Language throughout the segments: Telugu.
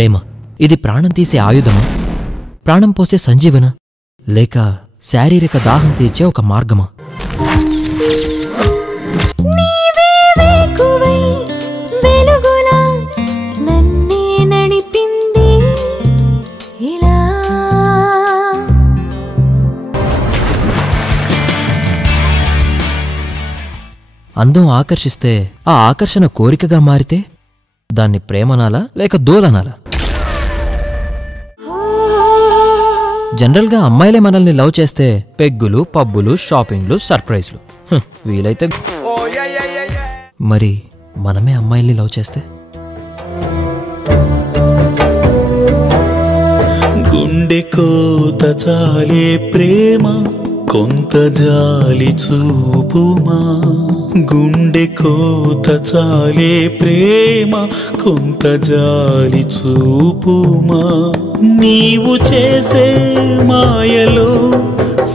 ప్రేమ ఇది ప్రాణం తీసే ఆయుధమా, ప్రాణం పోసే సంజీవన, లేక శారీరక దాహం తీర్చే ఒక మార్గమా? అందం ఆకర్షిస్తే ఆ ఆకర్షణ కోరికగా మారితే దాన్ని ప్రేమనాలా లేక దోలనాలా? జనరల్గా అమ్మాయిలే మనల్ని లవ్ చేస్తే పెగ్గులు, పబ్బులు, షాపింగ్లు, సర్ప్రైజ్లు. వీలైతే మరి మనమే అమ్మాయిల్ని లవ్ చేస్తే? గుండె కోత చాలే ప్రేమ కొంత జాలి చూపుమా, గుండె కోత చాలే ప్రేమ కొంత జాలి చూపుమా, నీవు చేసే మాయలో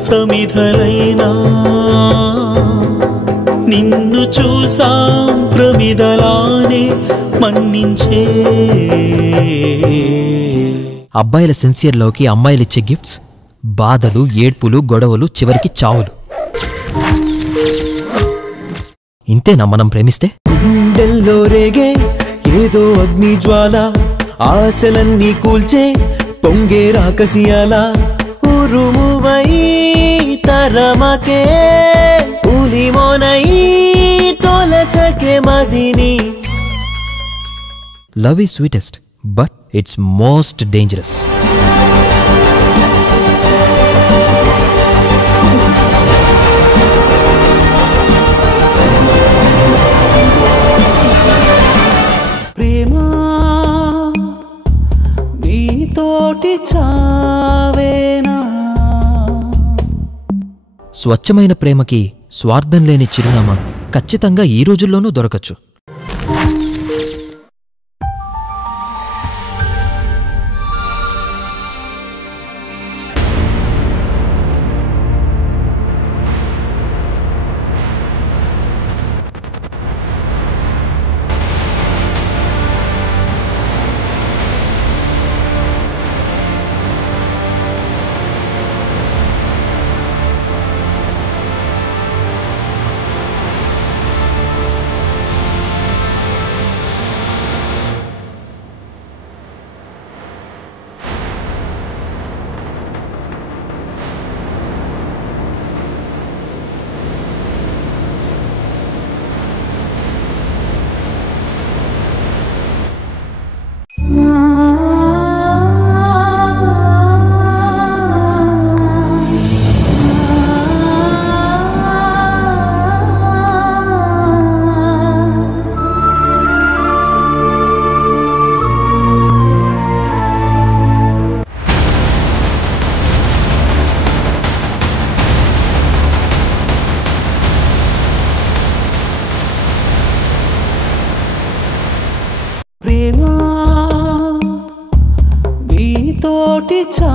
సమిధలైనా నిన్ను చూసాం ప్రమిదలానే మన్నించే. అబ్బాయిల సిన్సియర్ లవ్కి అమ్మాయిలిచ్చే గిఫ్ట్స్ బాధలు, ఏడ్పులు, గొడవలు, చివరికి చావులు. ఇంతేనా మనం ప్రేమిస్తే? గుండెల్లో రేగే ఏదో అగ్ని జ్వాల, ఆశలన్నీ కూల్చే పొంగే రాకసియాల, ఉరుమువై తరమకే ఉలిమోనై తోలచకే మదిని. Love is sweetest but it's most dangerous. స్వచ్ఛమైన ప్రేమకి స్వార్థం లేని చిరునామా ఖచ్చితంగా ఈ రోజుల్లోనూ దొరకచ్చు. ప్రేమ నీతోటి చా